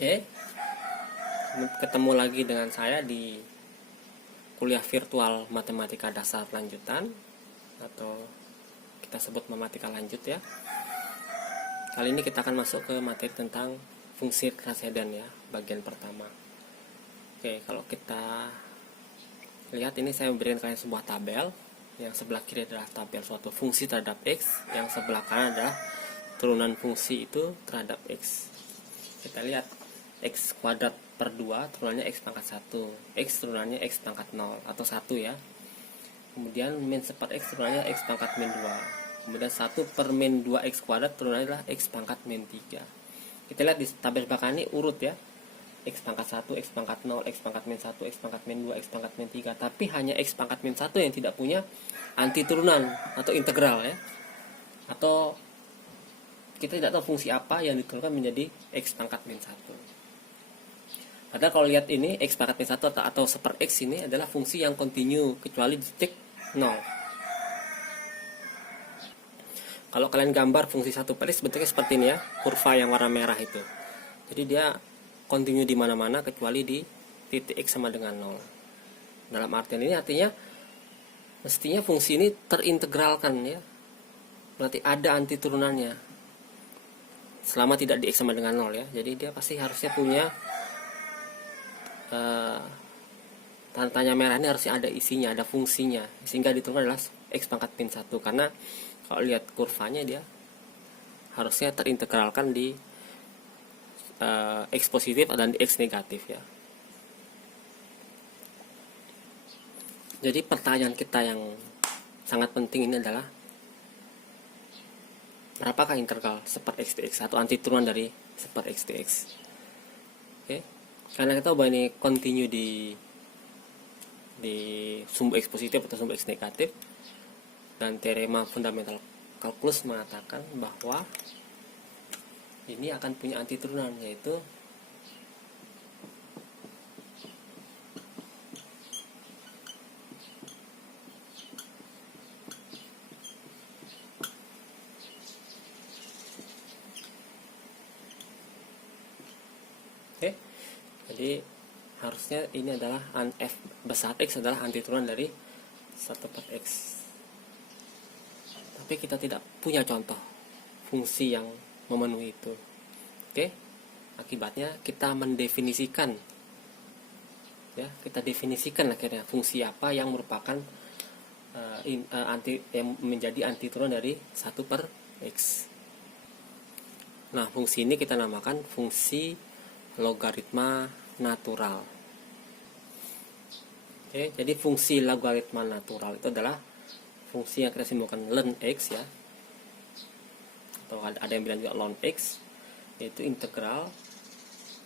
Oke, ketemu lagi dengan saya di kuliah virtual matematika dasar lanjutan, atau kita sebut matematika lanjut ya. Kali ini kita akan masuk ke materi tentang fungsi transenden ya, bagian pertama. Oke, kalau kita lihat ini saya memberikan kalian sebuah tabel. Yang sebelah kiri adalah tabel suatu fungsi terhadap X, yang sebelah kanan adalah turunan fungsi itu terhadap X. Kita lihat X kuadrat per 2 turunannya X pangkat 1, X turunannya X pangkat 0 atau 1 ya. Kemudian min seper X turunannya X pangkat min 2. Kemudian 1 per min 2X kuadrat turunannya adalah X pangkat min 3. Kita lihat di tabel belakang ini urut ya, X pangkat 1, X pangkat 0, X pangkat min 1, X pangkat min 2, X pangkat min 3. Tapi hanya X pangkat min 1 yang tidak punya anti turunan atau integral ya. Atau kita tidak tahu fungsi apa yang diturunkan menjadi X pangkat min 1. Padahal kalau lihat ini X pangkat min 1 atau seper X ini adalah fungsi yang kontinu kecuali di titik 0. Kalau kalian gambar fungsi 1 per X bentuknya seperti ini ya, kurva yang warna merah itu. Jadi dia kontinu di mana-mana kecuali di titik X sama dengan 0. Dalam artian ini artinya mestinya fungsi ini terintegralkan ya. Berarti ada anti turunannya. Selama tidak di X sama dengan 0 ya. Jadi dia pasti harusnya punya tanda merah ini harusnya ada isinya, ada fungsinya, sehingga diturunkan adalah X pangkat min 1. Karena kalau lihat kurvanya dia harusnya terintegralkan di X positif dan di X negatif ya. Jadi pertanyaan kita yang sangat penting ini adalah berapakah integral seper X dx atau anti turunan dari seper X dx. Oke. Karena kita tahu bahwa ini kontinu di sumbu X positif atau sumbu X negatif, dan teorema fundamental kalkulus mengatakan bahwa ini akan punya anti turunan, yaitu jadi harusnya ini adalah f besar X adalah anti turunan dari 1 per X. Tapi kita tidak punya contoh fungsi yang memenuhi itu. Oke, akibatnya kita mendefinisikan ya, kita definisikan akhirnya fungsi apa yang merupakan yang menjadi anti turunan dari 1 per X. Nah, fungsi ini kita namakan fungsi logaritma natural. Oke, jadi fungsi logaritma natural itu adalah fungsi yang kita simbolkan ln X ya, atau ada yang bilang juga ln X, yaitu integral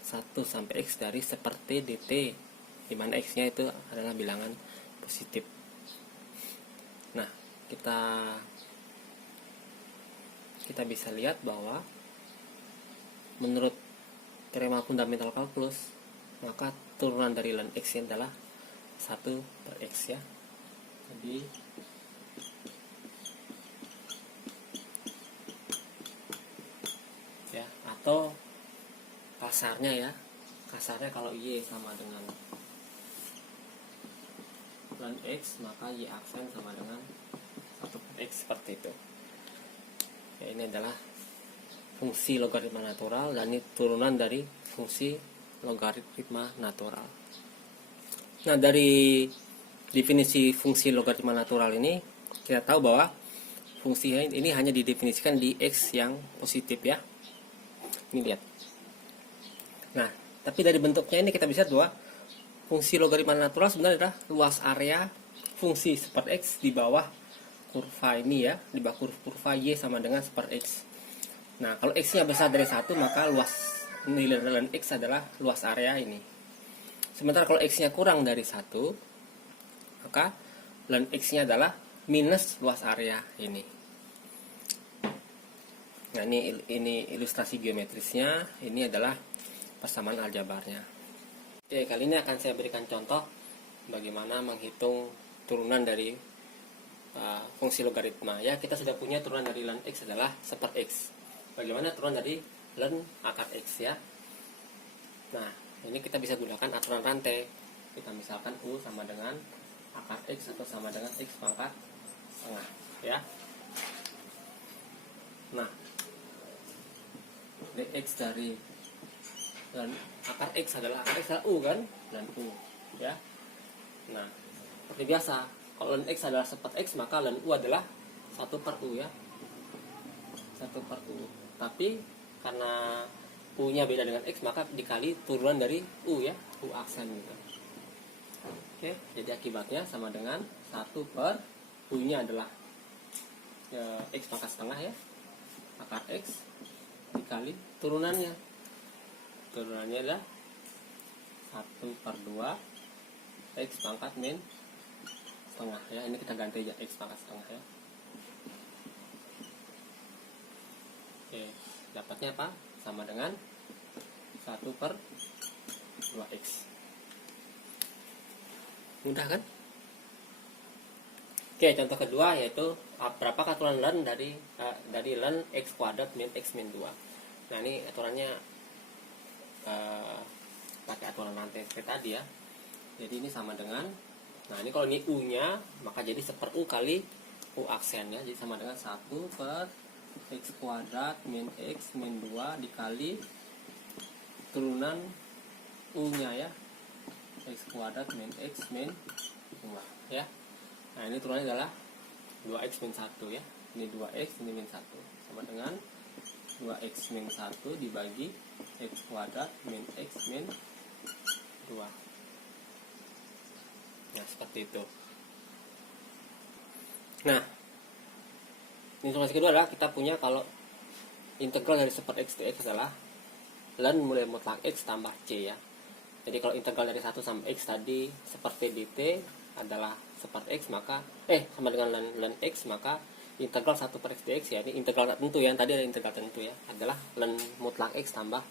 1 sampai X dari seperti dt, di mana X nya itu adalah bilangan positif. Nah, kita bisa lihat bahwa menurut teorema fundamental kalkulus, maka turunan dari ln X ini adalah 1 per X ya. Jadi ya, atau kasarnya kalau Y sama dengan ln X, maka Y aksen sama dengan 1 per X, seperti itu ya. Ini adalah fungsi logaritma natural, dan ini turunan dari fungsi logaritma natural. Nah, dari definisi fungsi logaritma natural ini kita tahu bahwa fungsi ini hanya didefinisikan di X yang positif ya. Ini lihat. Nah, tapi dari bentuknya ini kita bisa lihat bahwa fungsi logaritma natural sebenarnya adalah luas area fungsi seper X di bawah kurva ini ya, di bawah kurva Y sama dengan seper X. Nah, kalau X nya besar dari 1, maka nilai ln X adalah luas area ini. Sementara kalau X nya kurang dari 1, maka ln X nya adalah minus luas area ini. Nah, ini ilustrasi geometrisnya, ini adalah persamaan aljabarnya. Oke, kali ini akan saya berikan contoh bagaimana menghitung turunan dari fungsi logaritma ya. Kita sudah punya turunan dari ln X adalah seper X. Bagaimana turunan dari ln akar X ya. Nah, ini kita bisa gunakan aturan rantai. Kita misalkan U sama dengan akar X atau sama dengan X pangkat setengah, ya. Nah, dx dari dan akar X adalah U kan, dan U, ya. Nah, seperti biasa, kalau ln X adalah 1/X, maka ln U adalah 1/U, ya. 1/U. Tapi karena U-nya beda dengan X, maka dikali turunan dari U, ya, U aksen gitu. Oke, jadi akibatnya sama dengan 1/U-nya adalah X pangkat setengah, ya, akar X dikali turunannya adalah 1/2 X pangkat min setengah, ya. Ini kita ganti aja X pangkat setengah, ya. Oke, dapatnya apa? Sama dengan 1/2X. Mudah kan? Oke, contoh kedua yaitu berapakah aturan ln dari ln X kuadrat min X min 2. Nah, ini aturannya pakai aturan rantai seperti tadi, ya. Jadi ini sama dengan, nah ini kalau ini U-nya, maka jadi 1/U kali U aksennya, jadi sama dengan 1/X kuadrat min X min 2 dikali turunan U-nya, ya, X kuadrat min X min 2, ya. Nah, ini turunannya adalah 2X min 1, ya. Ini 2X, ini min 1, sama dengan 2X min 1 dibagi X kuadrat min X min 2. Nah, seperti itu. Nah, informasi kedua adalah kita punya kalau integral dari 1/X dx adalah ln mulai mutlak X tambah C, ya. Jadi kalau integral dari 1 sampai X tadi seperti dt adalah 1/X, maka sama dengan ln X, maka integral 1/X dx, ya, ini integral tentu, yang tadi ada integral tentu, ya, adalah ln mutlak X tambah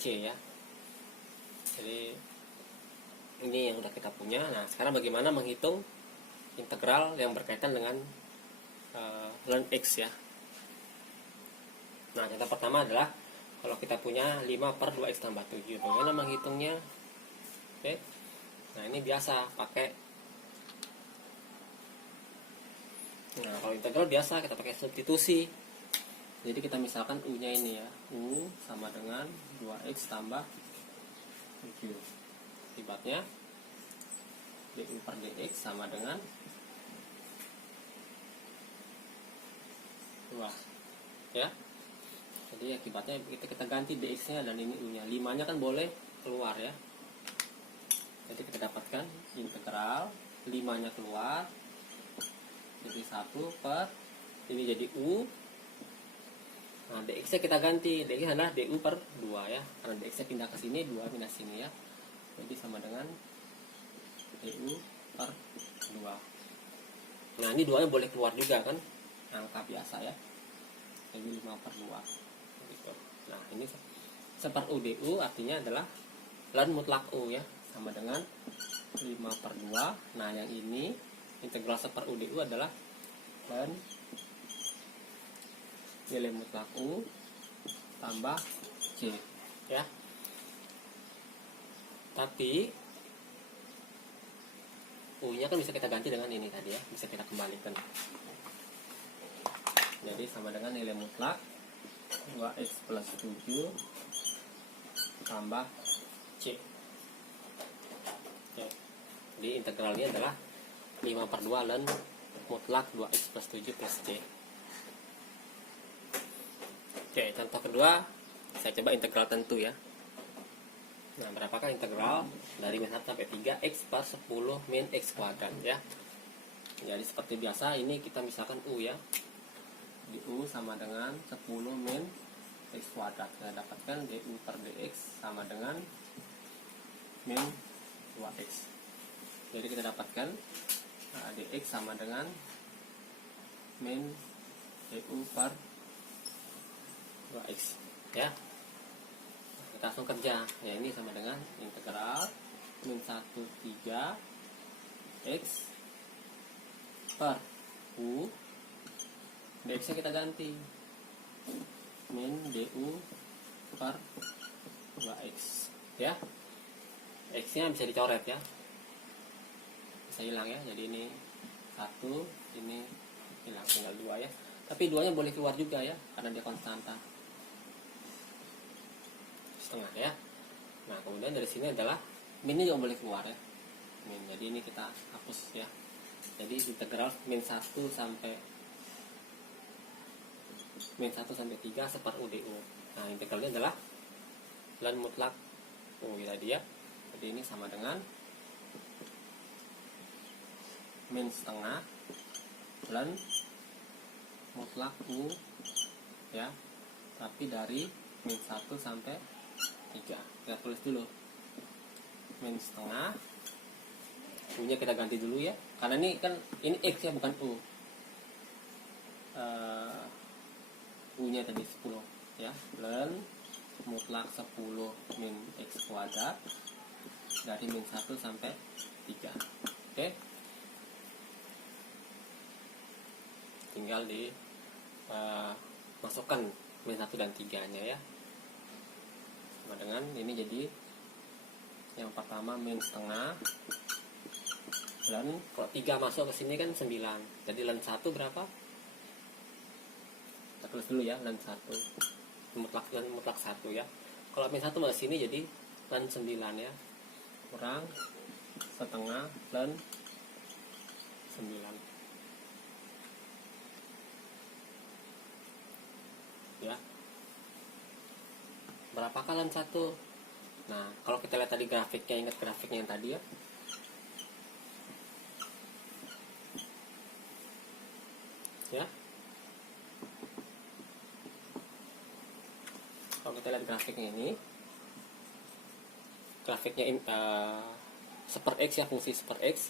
C, ya. Jadi ini yang udah kita punya. Nah, sekarang bagaimana menghitung integral yang berkaitan dengan ln X, ya. Nah, contoh pertama adalah kalau kita punya 5/2X tambah 7, bagaimana menghitungnya? Oke. Nah, ini biasa pakai, nah kalau integral biasa kita pakai substitusi. Jadi kita misalkan U-nya ini, ya, U sama dengan 2X tambah 7. Akibatnya du/dx sama dengan 2, ya. Jadi akibatnya kita ganti dx-nya dan ini U-nya. 5-nya kan boleh keluar, ya. Jadi kita dapatkan integral 5-nya keluar, jadi 1 ini jadi U. Nah, dx-nya kita ganti, dx adalah du/2, ya, karena dx-nya pindah ke sini, 2 pindah sini, ya. Jadi sama dengan du/2. Nah, ini 2-nya boleh keluar juga kan, angka biasa, ya. Jadi 5/2 gitu. Nah, ini 1/U du artinya adalah ln mutlak U, ya, sama dengan 5/2. Nah, yang ini integral 1/U du adalah ln nilai mutlak U tambah C, ya. Tapi U-nya kan bisa kita ganti dengan ini tadi, ya, bisa kita kembalikan. Jadi sama dengan nilai mutlak 2X plus 7 tambah C. Oke. Jadi integralnya adalah 5/2 ln mutlak 2X plus 7 plus C. Oke, contoh kedua saya coba integral tentu, ya. Nah, berapakah integral dari min 1 sampai 3 X per 10 min X kuadrat, ya. Jadi seperti biasa ini kita misalkan U, ya. Di U sama dengan 10 min X kuadrat. Saya dapatkan du/dx sama dengan min 2X. Jadi kita dapatkan dx sama dengan min du/2X, ya. Kita langsung kerja, ya. Ini sama dengan integral min 1/3 X per U, dx-nya kita ganti min du/2X. ya. X nya bisa dicoret ya, bisa hilang ya. Jadi ini 1, ini hilang, tinggal 2 ya. Tapi 2 nya boleh keluar juga ya, karena dia konstanta setengah ya. Nah kemudian dari sini adalah minnya juga boleh keluar ya, min. Jadi ini kita hapus ya. Jadi integral min 1 sampai 3 seper UDU. Nah integralnya adalah ln mutlak U tadi ya. Jadi ini sama dengan min setengah ln mutlak U ya, tapi dari min 1 sampai 3. Kita tulis dulu min setengah, U nya kita ganti dulu ya, karena ini kan ini X ya, bukan U. U nya tadi 10 ya, ln mutlak 10 min X kuadrat dari min 1 sampai 3. Oke, tinggal di masukkan min 1 dan 3 nya ya, sama dengan ini. Jadi yang pertama min setengah ln, kalau 3 masuk ke sini kan 9, jadi ln 1 berapa? Kita tulis dulu ya, ln 1 mutlak 1 ya. Kalau min 1 masuk sini jadi ln 9 ya, kurang setengah ln 9 ya. Berapakah ln 1? Nah kalau kita lihat tadi grafiknya, ingat grafiknya yang tadi ya, ya. Kalau kita lihat grafiknya ini, grafiknya seper X ya, fungsi seper X,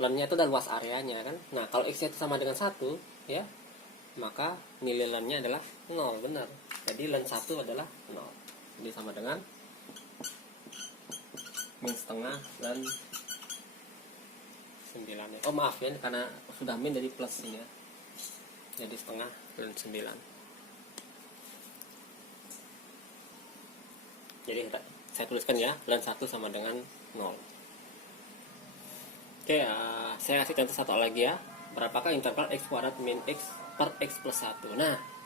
ln-nya itu adalah luas areanya kan. Nah kalau X nya itu sama dengan 1 ya, maka nilai ln-nya adalah 0, benar. Jadi ln 1 adalah 0. Jadi sama dengan min setengah ln 9 ya. Oh maaf ya, karena sudah min jadi plus ini ya, jadi setengah ln 9. Jadi saya tuliskan ya, ln 1 sama dengan 0. Oke, saya kasih contoh satu lagi ya. Berapakah integral X kuadrat min X per X plus 1? Nah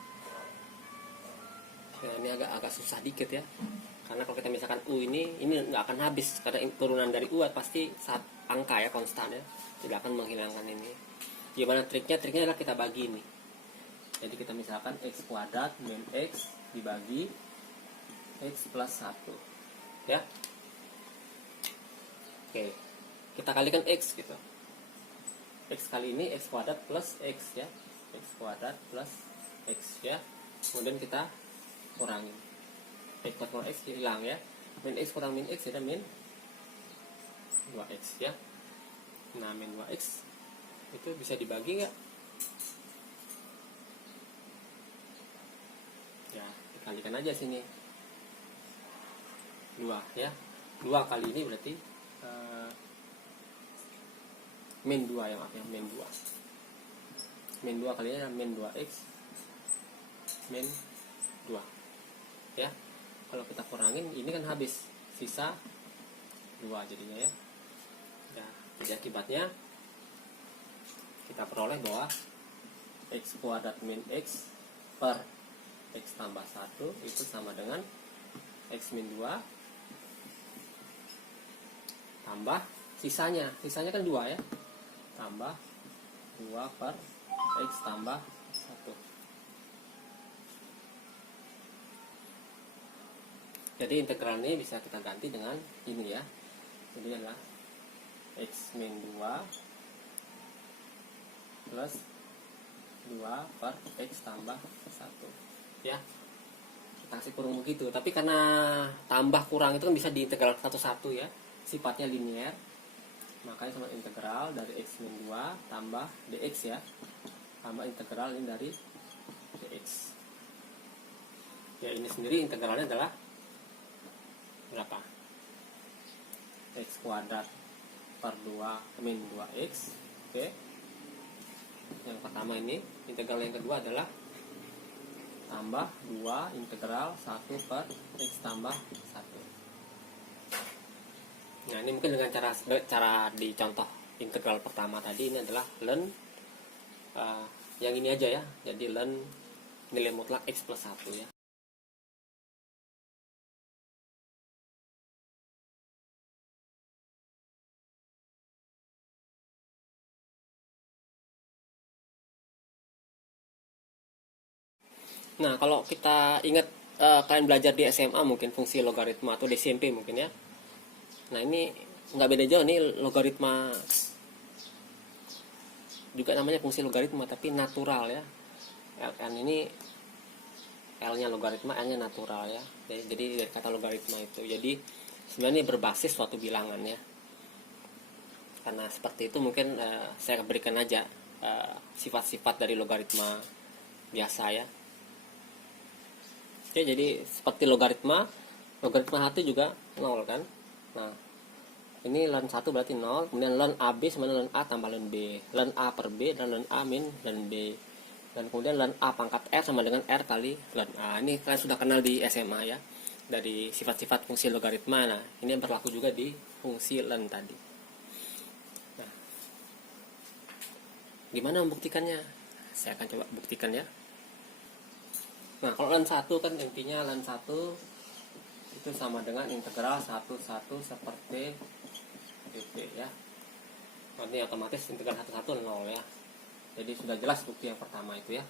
ini agak susah dikit ya, karena kalau kita misalkan U ini nggak akan habis, karena turunan dari U pasti saat angka ya, konstan ya, tidak akan menghilangkan ini. Gimana triknya? Triknya adalah kita bagi ini. Jadi kita misalkan X kuadrat min X dibagi X plus 1 ya. Oke, kita kalikan X gitu. X kali ini X kuadrat plus X ya, X kuadrat plus X ya. Kemudian kita kurangin, X kuadrat X hilang ya, min X kurang min X jadi min 2X ya. Nah min 2X itu bisa dibagi nggak? Ya dikalikan aja sini 2 ya, 2 kali ini berarti min 2 ya, maaf ya, min 2 kalinya min 2X min 2 ya. Kalau kita kurangin ini kan habis, sisa 2 jadinya ya. Ya, jadi akibatnya kita peroleh bahwa X kuadrat min X per X tambah 1 itu sama dengan X min 2 tambah sisanya kan 2 ya, tambah 2 per X tambah 1. Jadi integral ini bisa kita ganti dengan ini ya. Jadi adalah X min 2 plus 2 per X tambah 1 ya. Kita kasih kurung begitu, tapi karena tambah kurang itu kan bisa diintegral satu-satu ya, sifatnya linear, makanya sama integral dari X min 2 tambah dx ya, tambah integral ini dari dx ya. Ini sendiri integralnya adalah berapa? X kuadrat per 2 min 2X. Oke, yang pertama ini. Integral yang kedua adalah tambah 2 integral 1 per X tambah 1. Nah, ini mungkin dengan cara di contoh integral pertama tadi, ini adalah ln yang ini aja ya. Jadi ln nilai mutlak x plus 1 ya. Nah, kalau kita ingat kalian belajar di SMA mungkin fungsi logaritma atau di SMP mungkin ya. Nah, ini nggak beda jauh nih, logaritma juga namanya fungsi logaritma tapi natural ya. Ln ini L-nya logaritma, N-nya natural ya. Jadi dari kata logaritma itu. Jadi sebenarnya ini berbasis suatu bilangan ya. Karena seperti itu mungkin saya berikan aja sifat-sifat dari logaritma biasa ya. Oke, jadi seperti logaritma satu juga 0 kan. Nah, ini ln 1 berarti 0, kemudian ln AB sama ln A tambah ln B, ln A per B dan ln A min ln B, dan kemudian ln A pangkat R sama dengan R kali ln A. Ini kalian sudah kenal di SMA ya, dari sifat-sifat fungsi logaritma. Nah, ini berlaku juga di fungsi ln tadi. Nah, gimana membuktikannya? Saya akan coba buktikan ya. Nah, kalau ln 1 kan intinya ln 1 itu sama dengan integral 1 seperti dt ya. Ini otomatis integral 1 0 ya. Jadi sudah jelas bukti yang pertama itu ya.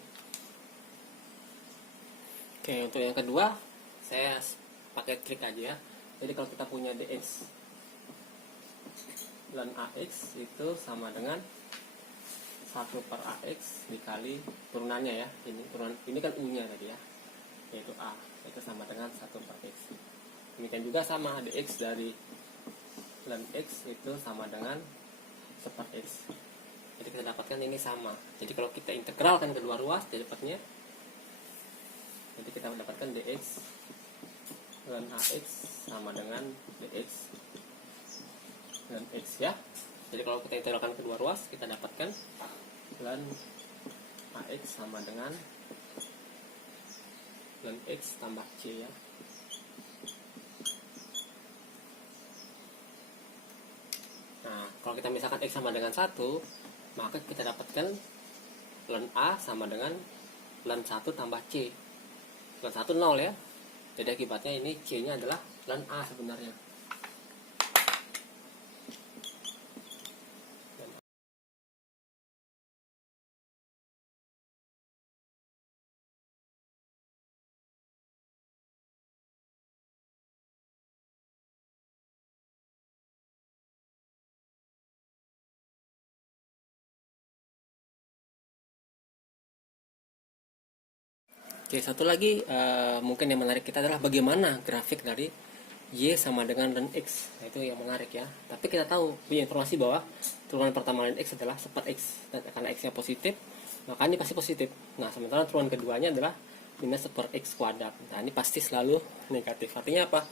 Oke, untuk yang kedua saya pakai trik aja ya. Jadi kalau kita punya dx ln ax itu sama dengan 1 per ax dikali turunannya ya. Ini kan u-nya tadi ya, yaitu a, itu sama dengan 1 per x. Demikian juga sama dx dari ln x itu sama dengan 1 per x. Jadi kita dapatkan ini sama. Jadi kalau kita integralkan kedua ruas, dapatnya, jadi kita mendapatkan dx ln ax sama dengan dx ln x ya. Jadi kalau kita integralkan kedua ruas, kita dapatkan ln ax sama dengan ln x tambah c ya. Nah, kalau kita misalkan x sama dengan 1, maka kita dapatkan ln a sama dengan ln 1 tambah c. Ln 1 0 ya. Jadi akibatnya ini c-nya adalah ln a sebenarnya. Oke, satu lagi mungkin yang menarik kita adalah bagaimana grafik dari y sama dengan ln x. Nah, itu yang menarik ya. Tapi kita tahu, punya informasi bahwa turunan pertama ln x adalah 1 x, dan karena x-nya positif, maka ini pasti positif. Nah, sementara turunan keduanya adalah minus 1 per x kuadrat. Nah, ini pasti selalu negatif. Artinya apa?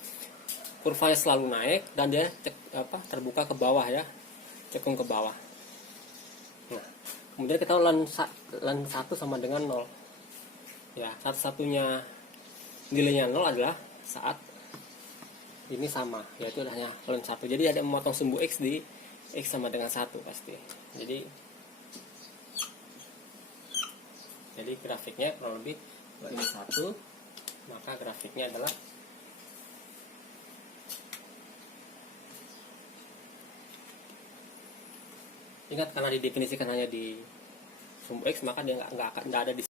Kurvanya selalu naik dan dia terbuka ke bawah ya, cekung ke bawah. Nah, kemudian kita tahu ln 1 sama dengan 0. Ya, satu-satunya nilainya 0 adalah saat ini sama, yaitu hanya ln 1. Jadi ada memotong sumbu x di x sama dengan 1 pasti. Jadi grafiknya kurang lebih ini 1, maka grafiknya adalah ingat, karena didefinisikan hanya di sumbu x, maka dia nggak ada di